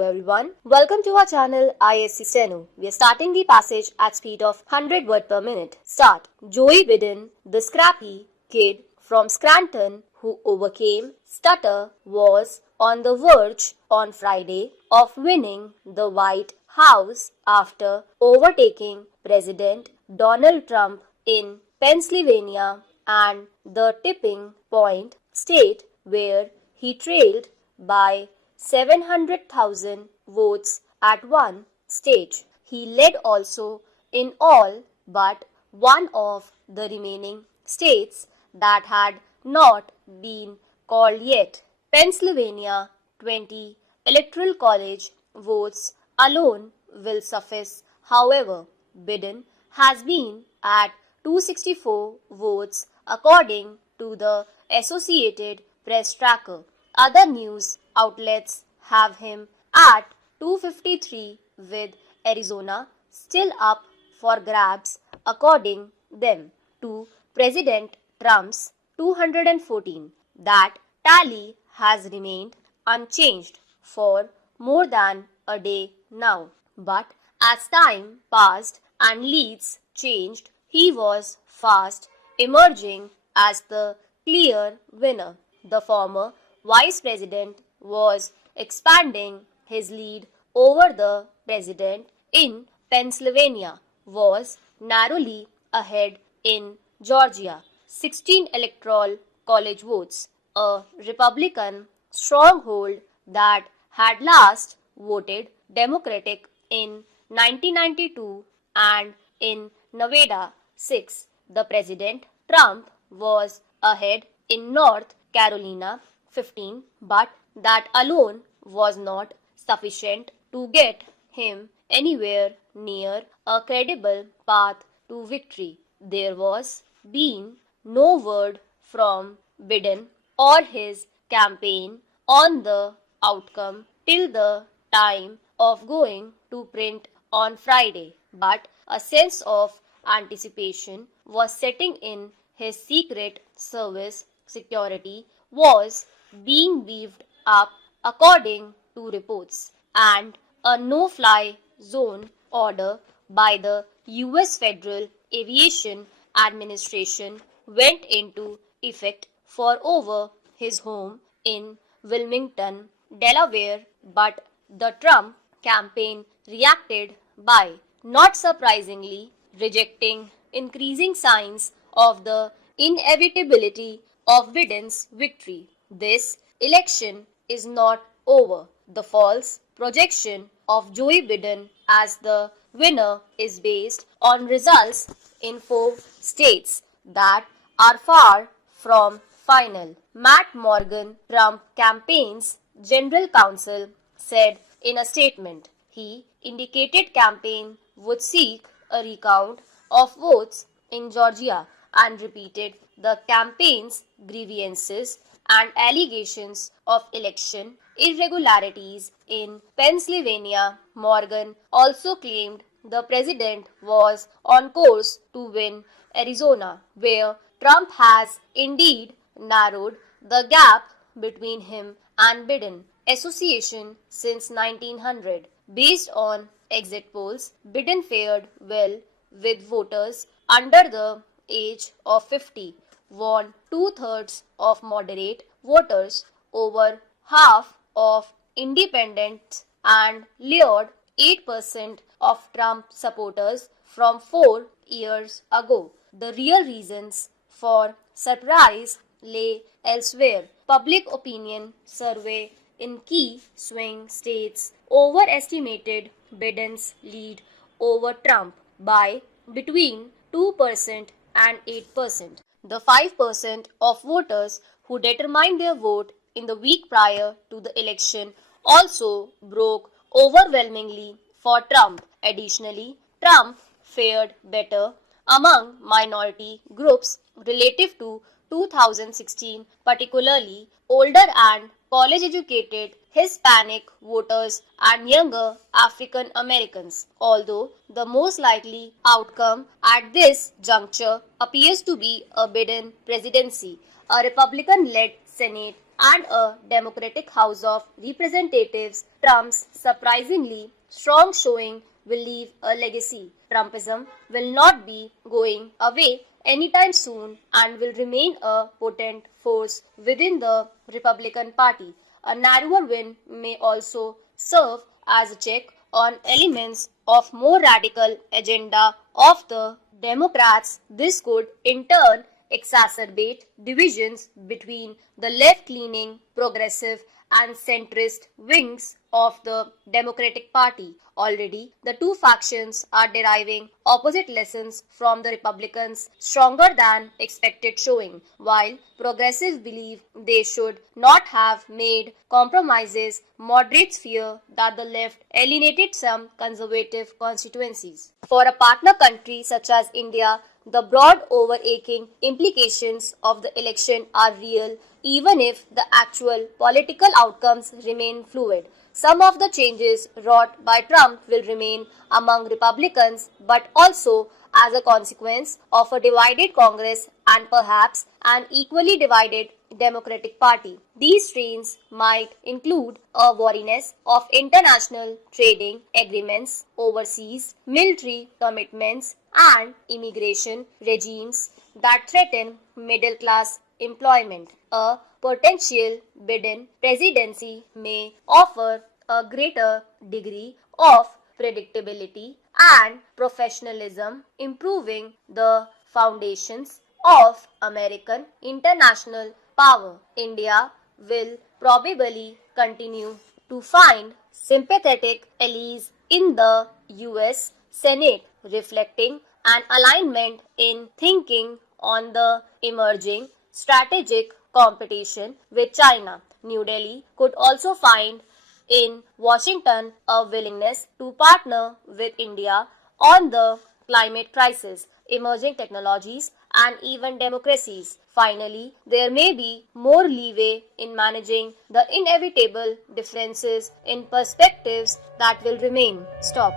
Everyone, welcome to our channel ISC Steno. We are starting the passage at speed of 100 words per minute. Start. Joey Biden, the scrappy kid from Scranton who overcame stutter, was on the verge on Friday of winning the White House after overtaking President Donald Trump in Pennsylvania and the tipping point state where he trailed by 700,000 votes at one stage. He led also in all but one of the remaining states that had not been called yet. Pennsylvania 20 Electoral College votes alone will suffice. However, Biden has been at 264 votes according to the Associated Press tracker. Other news outlets have him at 253 with Arizona still up for grabs according them to President Trump's 214. That tally has remained unchanged for more than a day now. But as time passed and leads changed, he was fast emerging as the clear winner. The former vice president was expanding his lead over the president in Pennsylvania, was narrowly ahead in Georgia, 16 electoral college votes, a Republican stronghold that had last voted Democratic in 1992 and in Nevada 6. The President Trump was ahead in North Carolina 15, but that alone was not sufficient to get him anywhere near a credible path to victory. There was been no word from Biden or his campaign on the outcome till the time of going to print on Friday, but a sense of anticipation was setting in. His Secret Service security was being beefed up according to reports, and a no-fly zone order by the US Federal Aviation Administration went into effect for over his home in Wilmington, Delaware, but the Trump campaign reacted by, not surprisingly, rejecting increasing signs of the inevitability of Biden's victory. This election is not over. The false projection of Joe Biden as the winner is based on results in 4 states that are far from final. Matt Morgan, Trump campaign's general counsel, said in a statement he indicated campaign would seek a recount of votes in Georgia and repeated the campaign's grievances and allegations of election irregularities in Pennsylvania. Morgan also claimed the president was on course to win Arizona, where Trump has indeed narrowed the gap between him and Biden association since 1900. Based on exit polls, Biden fared well with voters under the age of 50, won 2/3 of moderate voters, over half of independents, and lured 8% of Trump supporters from 4 years ago. The real reasons for surprise lay elsewhere. Public opinion survey in key swing states overestimated Biden's lead over Trump by between 2% and 8%. The 5% of voters who determined their vote in the week prior to the election also broke overwhelmingly for Trump. Additionally, Trump fared better among minority groups relative to 2016, particularly older and college-educated Hispanic voters and younger African Americans. Although the most likely outcome at this juncture appears to be a Biden presidency, a Republican-led Senate and a Democratic House of Representatives, Trump's surprisingly strong showing will leave a legacy. Trumpism will not be going away anytime soon and will remain a potent force within the Republican Party. A narrower win may also serve as a check on elements of more radical agenda of the Democrats. This could in turn exacerbate divisions between the left-leaning, progressive and centrist wings of the Democratic Party. Already, the two factions are deriving opposite lessons from the Republicans' stronger than expected showing. While progressives believe they should not have made compromises, moderates fear that the left alienated some conservative constituencies. For a partner country such as India, the broad overarching implications of the election are real, even if the actual political outcomes remain fluid. Some of the changes wrought by Trump will remain among Republicans, but also as a consequence of a divided Congress and perhaps an equally divided Democratic Party. These strains might include a wariness of international trading agreements, overseas military commitments, and immigration regimes that threaten middle class employment. A potential Biden presidency may offer a greater degree of predictability and professionalism, improving the foundations of American international power. India will probably continue to find sympathetic allies in the US Senate, reflecting an alignment in thinking on the emerging strategic competition with China. New Delhi could also find in Washington a willingness to partner with India on the climate crisis, emerging technologies, and even democracies. Finally, there may be more leeway in managing the inevitable differences in perspectives that will remain. Stop.